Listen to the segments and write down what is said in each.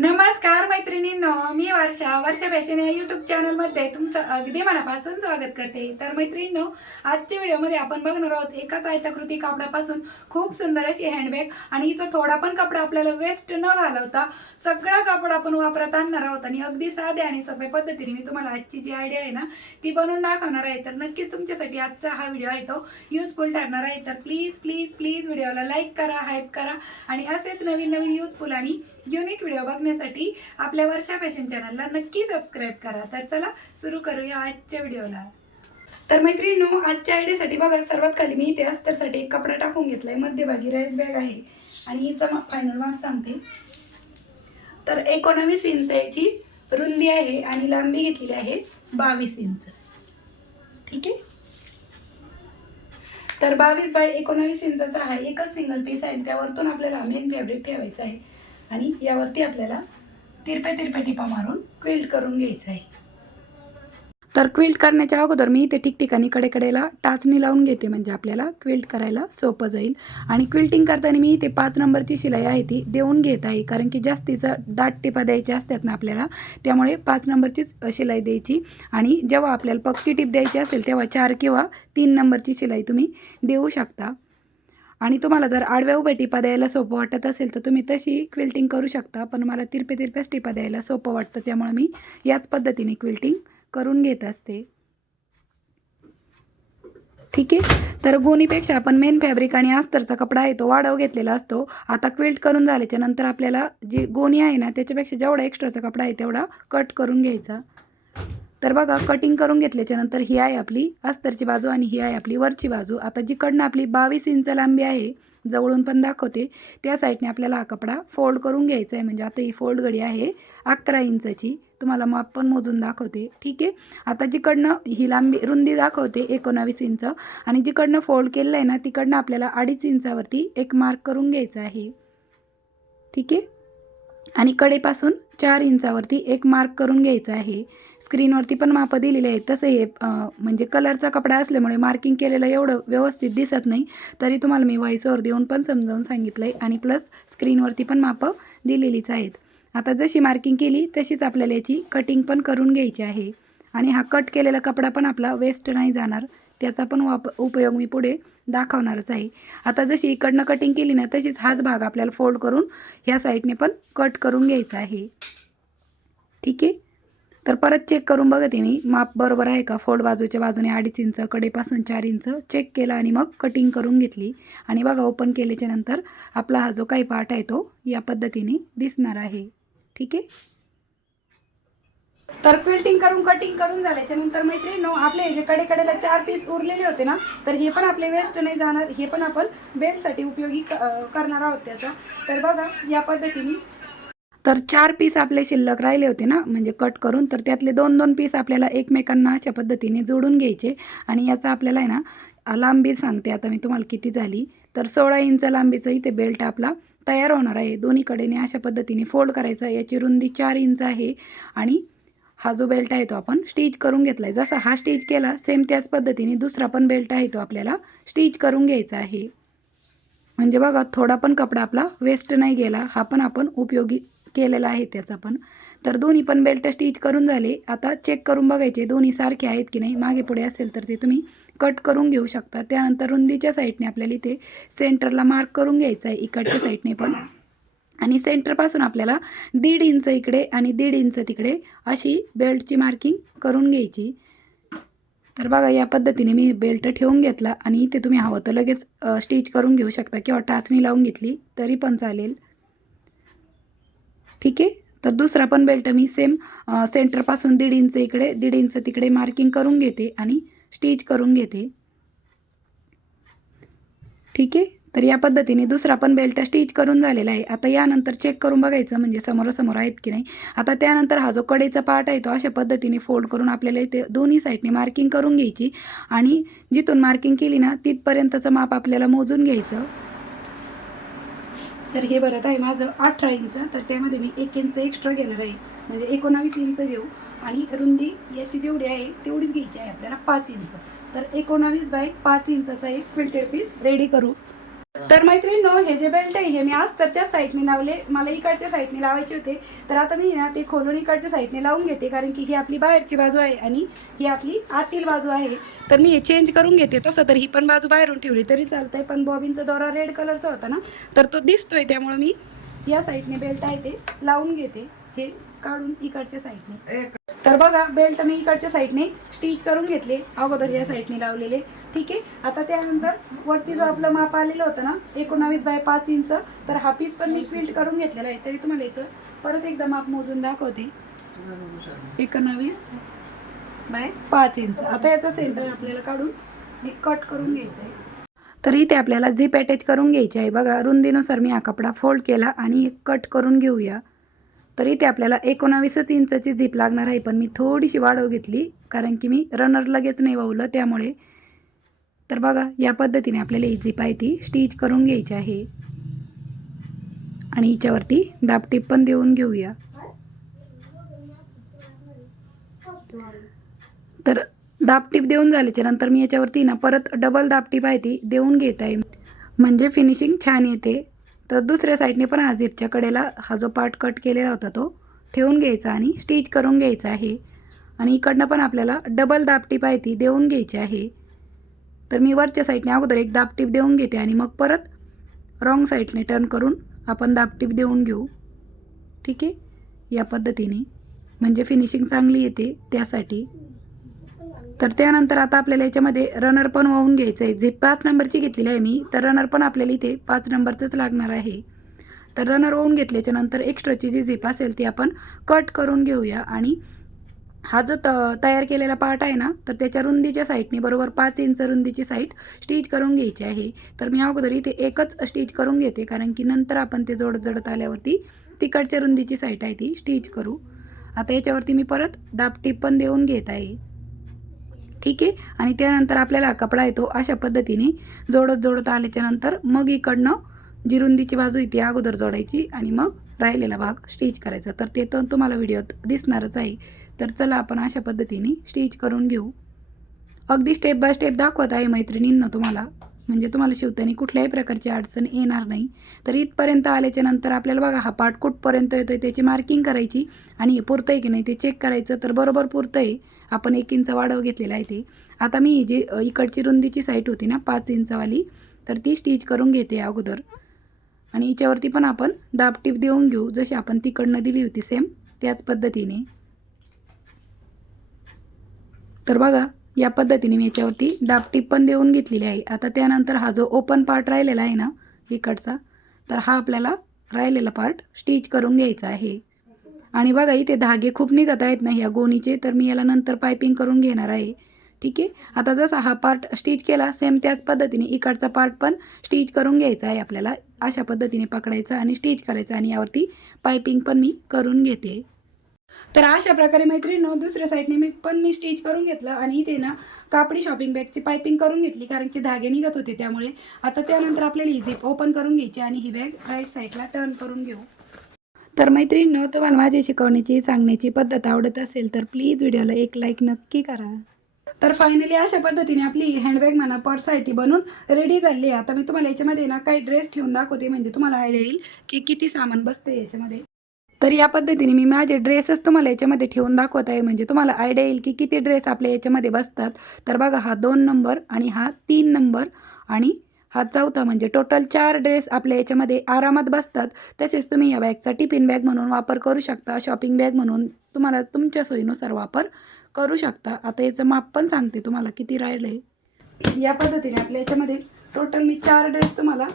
नमस्कार मैत्रिणींनो मी वर्षा. वर्षा फॅशन या यूट्यूब चॅनलमध्ये तुमचं अगदी मनापासून स्वागत करते. तर मैत्रिणींनो आजच्या व्हिडिओमध्ये आपण बघणार आहोत एकाच आयताकृती कापडापासून खूप सुंदर अशी हँडबॅग आणि हिचा थोडा पण कपडा आपल्याला वेस्ट न घालवता सगळा कापड आपण वापरत आणणार आहोत आणि अगदी साध्या आणि सोप्या पद्धतीने मी तुम्हाला आजची जी आयडिया आहे ना ती बनवून दाखवणार आहे. तर नक्कीच तुमच्यासाठी आजचा हा व्हिडिओ आहे तो युजफुल ठरणार आहे. तर प्लीज प्लीज प्लीज व्हिडिओला लाईक करा हाईप करा आणि असेच नवीन नवीन युजफुल आणि युनिक व्हिडिओ बघण्यासाठी आपल्या वर्षा फॅशन चॅनलला नक्की सबस्क्राईब करा. तर चला सुरू करूया आजच्या व्हिडिओला तर मैत्रिणीनो आजच्या आयडियासाठी बघा सर्वात खाली मी इथे अस्तरसाठी एक कपडा टाकून घेतला आहे मध्यभागी राईस बॅग आहे. आणि हिचा फायनल माप सांगते. तर एकोणावीस इंच याची रुंदी आहे आणि लांबी घेतलेली आहे बावीस इंच ठीक आहे? तर बावीस बाय एकोणावीस इंचाचा हा एकच सिंगल पीस आहे त्यावरतून आपल्याला मेन फॅब्रिक ठेवायचं आहे. आणि यावरती आपल्याला तिरप्या तिरप्या टिपा मारून क्विल्ट करून घ्यायचं आहे तर क्विल्ट करण्याच्या अगोदर मी इथे ठिकठिकाणी कडेकडेला टाचणी लावून घेते म्हणजे आपल्याला क्विल्ट करायला सोपं जाईल. आणि क्विल्टिंग करताना मी इथे पाच नंबरची शिलाई आहे ती देऊन घेत आहे कारण की जास्तीचं दाट टिपा द्यायच्या असतात ना आपल्याला त्यामुळे पाच नंबरचीच शिलाई द्यायची. आणि जेव्हा आपल्याला पक्की टिप द्यायची असेल तेव्हा चार किंवा तीन नंबरची शिलाई तुम्ही देऊ शकता. आणि तुम्हाला जर आडव्या उभ्या टिपा द्यायला सोपं वाटत असेल तर तुम्ही तशी क्विल्टिंग करू शकता. पण मला तिरपे तिरप्याच टिपा द्यायला सोपं वाटतं त्यामुळे मी याच पद्धतीने क्विल्टिंग करून घेत असते. ठीक आहे? तर गोणीपेक्षा आपण मेन फॅब्रिक आणि अस्तरचा कपडा आहे तो वाढव घेतलेला असतो. आता क्विल्ट करून झाल्याच्यानंतर आपल्याला जी गोणी आहे ना त्याच्यापेक्षा जेवढा एक्स्ट्राचा कपडा आहे तेवढा कट करून घ्यायचा. तर बघा कटिंग करून घेतल्याच्यानंतर ही आहे आपली अस्तरची बाजू आणि ही आहे आपली वरची बाजू. आता जिकडनं आपली बावीस इंच लांबी आहे जवळून पण दाखवते त्या साईडने आपल्याला हा कपडा फोल्ड करून घ्यायचा आहे. म्हणजे आता ही फोल्ड गडी आहे अकरा इंचाची. तुम्हाला माप पण मोजून दाखवते. ठीक आहे? आता जिकडनं ही लांबी रुंदी दाखवते एकोणावीस इंच. आणि जिकडनं फोल्ड केलेलं आहे ना तिकडनं आपल्याला अडीच इंचावरती एक मार्क करून घ्यायचा आहे. ठीक आहे? आणि कडेपासून चार इंचावरती एक मार्क करून घ्यायचा आहे. स्क्रीनवरती पण मापं दिलेले आहेत. तसं हे म्हणजे कलरचा कपडा असल्यामुळे मार्किंग केलेलं एवढं व्यवस्थित दिसत नाही. तरी तुम्हाला मी व्हॉइसवर देऊन पण समजावून सांगितलं आहे आणि प्लस स्क्रीनवरती पण मापं दिलेलीच आहेत. आता जशी मार्किंग केली तशीच आपल्याला याची कटिंग पण करून घ्यायची आहे. आणि हा कट केलेला कपडा पण आपला वेस्ट नाही जाणार. त्याचा पण वाप उपयोग मी पुढे दाखवणारच आहे. आता जशी इकडनं कटिंग केली ना तशीच हाच भाग आपल्याला फोल्ड करून ह्या साईडने पण कट करून घ्यायचा आहे. ठीक आहे? तर परत चेक करून बघते मी. माप बरोबर आहे का? फोल्ड बाजूच्या बाजूने अडीच इंच कडेपासून चार इंच चेक केलं आणि मग कटिंग करून घेतली. आणि बघा ओपन केल्याच्यानंतर आपला हा जो काही पार्ट आहे तो या पद्धतीने दिसणार आहे. ठीक आहे? तर क्विल्टिंग करून कटिंग करून झाल्याच्यानंतर मैत्रिणीनो आपले हे जे कडेकडेला चार पीस उरलेले होते ना तर हे पण आपले वेस्ट नाही जाणार हे पण आपण बेल्टसाठी उपयोगी क- करणार आहोत त्याचा. तर बघा या पद्धतीने. तर चार पीस आपले शिल्लक राहिले होते ना म्हणजे कट करून तर त्यातले दोन दोन पीस आपल्याला एकमेकांना अशा पद्धतीने जोडून घ्यायचे. आणि याचा आपल्याला आहे ना लांबी सांगते आता मी तुम्हाला किती झाली. तर सोळा इंच लांबीचं इथे बेल्ट आपला तयार होणार आहे. दोन्हीकडेने अशा पद्धतीने फोल्ड करायचा याची रुंदी चार इंच आहे. आणि हा जो बेल्ट आहे तो आपण स्टिच करून घेतला आहे जसा हा स्टिच केला सेम त्याच पद्धतीने दुसरा पण बेल्ट आहे तो आपल्याला स्टिच करून घ्यायचा आहे. म्हणजे बघा थोडा पण कपडा आपला वेस्ट नाही गेला हा पण आपण उपयोगी केलेला आहे त्याचा पण. तर दोन्ही पण बेल्ट स्टिच करून झाले. आता चेक करून बघायचे दोन्ही सारखे आहेत की नाही. मागे पुढे असेल तर ते तुम्ही कट करून घेऊ शकता. त्यानंतर रुंदीच्या साईडने आपल्याला इथे सेंटरला मार्क करून घ्यायचं आहे इकडच्या साईडने पण. आणि सेंटरपासून आपल्याला दीड इंच इकडे आणि दीड इंच तिकडे अशी बेल्टची मार्किंग करून घ्यायची. तर बघा या पद्धतीने मी बेल्ट ठेवून घेतला आणि इथे तुम्ही हवं तर लगेच स्टिच करून घेऊ शकता किंवा टाचणी लावून घेतली तरी पण चालेल. ठीक आहे? तर दुसरा पण बेल्ट मी सेम सेंटरपासून दीड इंच इकडे दीड इंच तिकडे मार्किंग करून घेते आणि स्टिच करून घेते. ठीक आहे? तर या पद्धतीने दुसरा पण बेल्ट स्टिच करून झालेला आहे. आता यानंतर चेक करून बघायचं म्हणजे समोरासमोर आहेत की नाही. आता त्यानंतर हा जो कडेचा पार्ट आहे तो अशा पद्धतीने फोल्ड करून आपल्याला इथे दोन्ही साईडने मार्किंग करून घ्यायची. आणि जिथून मार्किंग केली ना तिथपर्यंतचं माप आपल्याला मोजून घ्यायचं. तर हे भरत आहे माझं अठरा इंच तर त्यामध्ये मी एक इंच एक्स्ट्रा घेणार आहे. म्हणजे एकोणावीस इंच घेऊ. आणि रुंदी याची जेवढी आहे तेवढीच घ्यायची आहे आपल्याला पाच इंच तर एकोणावीस बाय पाच इंचाचा एक फिल्टेड पीस रेडी करू. तर मैत्रिणींनो हे जे बेल्ट आहे हे मी अस्तरच्या साईडने लावले. मला इकडच्या साईडने लावायचे होते. तर आता मी ना ते खोलून इकडच्या साईडने लावून घेते कारण की ही आपली बाहेरची बाजू आहे आणि ही आपली आतील बाजू आहे. तर मी हे चेंज करून घेते तसं तर ही पण बाजू बाहेरून ठेवली तरी चालतंय. पण बॉबिनचा दोरा रेड कलरचा होता ना तर तो दिसतोय त्यामुळे मी या साईडने बेल्ट आहे ते लावून घेते हे काढून इकडच्या साईडने तर बघा बेल्ट मी इकडच्या साईडने स्टिच करून घेतले. अगोदर या साईडने लावलेले. ठीक आहे? आता त्यानंतर वरती जो आपलं माप आलेलं होतं ना एकोणावीस बाय पाच इंच तर हा पीस पण मी क्विल्ट करून घेतलेला आहे. तरी तुम्हाला याचं परत एकदा माप मोजून दाखवते. एकोणावीस बाय पाच इंच. आता याचं सेंटर आपल्याला काढून मी कट करून घ्यायचं आहे. तर इथे आपल्याला झीप अटॅच करून घ्यायची आहे. बघा रुंदीनुसार मी हा कपडा फोल्ड केला आणि कट करून घेऊया. तर इथे आपल्याला एकोणावीसच इंचाची झीप लागणार आहे पण मी थोडीशी वाढव घेतली कारण की मी रनर लगेच नाही वावलं त्यामुळे तर बघा या पद्धतीने आपल्याला ही झीप आहे ती स्टिच करून घ्यायची आहे आणि हिच्यावरती दापटीप पण देऊन घेऊया. तर दाबटीप देऊन झाल्याच्यानंतर मी याच्यावरती ना परत डबल दापटीप आहे ती देऊन घेत आहे. म्हणजे फिनिशिंग छान येते. तर दुसऱ्या साईडने पण हा कडेला हा जो पार्ट कट केलेला होता तो ठेवून घ्यायचा आणि स्टिच करून घ्यायचा आहे. आणि इकडनं पण आपल्याला डबल दापटीप आहे ती देऊन घ्यायची आहे. तर मी वरच्या साईडने अगोदर एक दाबटीप देऊन घेते आणि मग परत रॉंग साईडने टर्न करून आपण दाबटीप देऊन घेऊ. ठीक आहे? या पद्धतीने. म्हणजे फिनिशिंग चांगली येते त्यासाठी. तर त्यानंतर आता आपल्याला याच्यामध्ये रनर पण वाहून घ्यायचं आहे. जे पाच नंबरची घेतलेली आहे मी तर रनर पण आपल्याला इथे पाच नंबरचंच लागणार आहे. तर रनर वाहून घेतल्याच्यानंतर एक्स्ट्राची जी झेप असेल ती आपण कट करून घेऊया आणि हा जो त तयार केलेला पार्ट आहे ना तर त्याच्या रुंदीच्या साईडने बरोबर पाच इंच रुंदीची साईड स्टिच करून घ्यायची आहे. तर मी अगोदर इथे एकच स्टिच करून घेते कारण की नंतर आपण ते जोडत जोडत आल्यावरती तिकडच्या रुंदीची साईट आहे ती स्टिच करू. आता याच्यावरती मी परत दाबटीप पण देऊन घेत आहे. ठीक आहे? आणि त्यानंतर आपल्याला कपडा येतो अशा पद्धतीने जोडत जोडत आल्याच्यानंतर मग इकडनं जी रुंदीची बाजू आहे ती अगोदर जोडायची आणि मग राहिलेला भाग स्टिच करायचा. तर ते तर तुम्हाला व्हिडिओत दिसणारच आहे. तर चला आपण अशा पद्धतीने स्टिच करून घेऊ. अगदी स्टेप बाय स्टेप दाखवत आहे मैत्रिणींना तुम्हाला. म्हणजे तुम्हाला शिवताना कुठल्याही प्रकारची अडचण येणार नाही. तर इथपर्यंत आल्याच्यानंतर आपल्याला बघा हा पार्ट कुठपर्यंत येतो आहे त्याची मार्किंग करायची आणि हे पुरतं आहे की नाही ते चेक करायचं. तर बरोबर पुरतं आहे आपण एक इंच वाढव घेतलेला आहे ते. आता मी जी इकडची रुंदीची साईट होती ना पाच इंचवाली तर ती स्टिच करून घेते अगोदर. आणि हिच्यावरती पण आपण दाबटीप देऊन घेऊ. जशी आपण तिकडनं दिली होती सेम त्याच पद्धतीने. तर बघा या पद्धतीने मी याच्यावरती दाबटीप पण देऊन घेतलेली आहे. आता त्यानंतर हा जो ओपन पार्ट राहिलेला आहे ना इकडचा तर हा आपल्याला राहिलेला पार्ट स्टिच करून घ्यायचा आहे. आणि बघा इथे धागे खूप निघत आहेत ना ह्या गोणीचे तर मी याला नंतर पायपिंग करून घेणार आहे. ठीक आहे? आता जसा हा पार्ट स्टिच केला सेम त्याच पद्धतीने इकडचा पार्ट पण स्टिच करून घ्यायचा आहे आपल्याला. अशा पद्धतीने पकडायचं आणि स्टिच करायचं आणि यावरती पायपिंग पण मी करून घेते. तर अशा प्रकारे मैत्रिणीनं दुसऱ्या साईडने मी पण मी स्टिच करून घेतलं आणि इथे ना कापडी शॉपिंग बॅगची पायपिंग करून घेतली कारण की धागे निघत होते त्यामुळे. आता त्यानंतर आपल्याला ही झिप ओपन करून घ्यायची आणि ही बॅग राईट साईडला टर्न करून घेऊ. तर मैत्रिणीनं तुम्हाला माझी शिकवण्याची सांगण्याची पद्धत आवडत असेल तर प्लीज व्हिडिओला एक लाईक नक्की करा. तर फायनली अशा पद्धतीने आपली हँडबॅग म्हणा पर्स आहे ती बनून रेडी झाली आहे. आता मी तुम्हाला याच्यामध्ये ना काही ड्रेस ठेवून दाखवते. म्हणजे तुम्हाला आयडिया येईल की किती सामान बसते याच्यामध्ये. तर या पद्धतीने मी माझे ड्रेसच तुम्हाला याच्यामध्ये ठेवून दाखवत आहे. म्हणजे तुम्हाला आयडिया येईल की किती ड्रेस आपल्या याच्यामध्ये बसतात. तर बघा हा दोन नंबर आणि हा तीन नंबर आणि हा चौथा. म्हणजे टोटल चार ड्रेस आपल्या याच्यामध्ये आरामात बसतात. तसेच तुम्ही या बॅगचा टिफिन बॅग म्हणून वापर करू शकता. शॉपिंग बॅग म्हणून तुम्हाला तुमच्या सोयीनुसार वापर करू शकता. आता याचं माप पण सांगते तुम्हाला किती राहिलं आहे या पद्धतीने आपल्या याच्यामध्ये टोटल मी चार ड्रेस तुम्हाला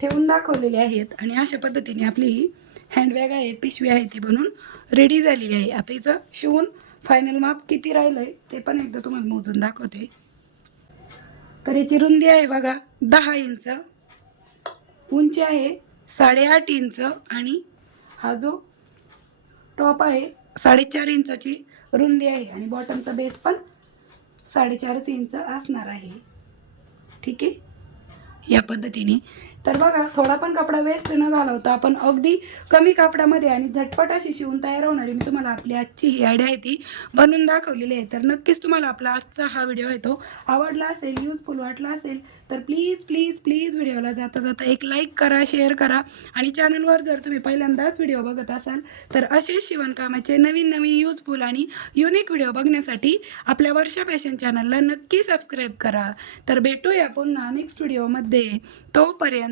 ठेवून दाखवलेले आहेत. आणि अशा पद्धतीने आपली ही हँडबॅग आहे पिशवी आहे ती बनून रेडी झालेली आहे. आता हिचं शिवून फायनल माप किती राहिलं आहे ते पण एकदा तुम्हाला मोजून दाखवते. तर याची रुंदी आहे बघा दहा इंच. उंची आहे साडेआठ इंच. आणि हा जो टॉप आहे साडेचार इंचाची रुंदी आहे आणि बॉटमचा बेस पण साडेचारच इंच असणार आहे. ठीक आहे? या पद्धतीने तर बघा थोडा पण कपडा वेस्ट न घालवता आपण अगदी कमी कापडामध्ये आणि झटपट अशी शिवून तयार होणारी मी तुम्हाला आपली आजची ही आयडिया आहे ती बनवून दाखवलेली आहे. तर नक्कीच तुम्हाला आपला आजचा हा व्हिडिओ आहे तो आवडला असेल यूजफुल वाटला असेल तर प्लीज प्लीज प्लीज व्हिडिओला जाता जाता एक लाईक करा शेअर करा. आणि चॅनलवर जर तुम्ही पहिल्यांदाच व्हिडिओ बघत असाल तर असेच शिवणकामाचे नवीन नवीन यूजफुल आणि युनिक व्हिडिओ बघण्यासाठी आपल्या वर्षा फॅशन चॅनलला नक्की सबस्क्राईब करा. तर भेटूया पुन्हा नेक्स्ट व्हिडिओमध्ये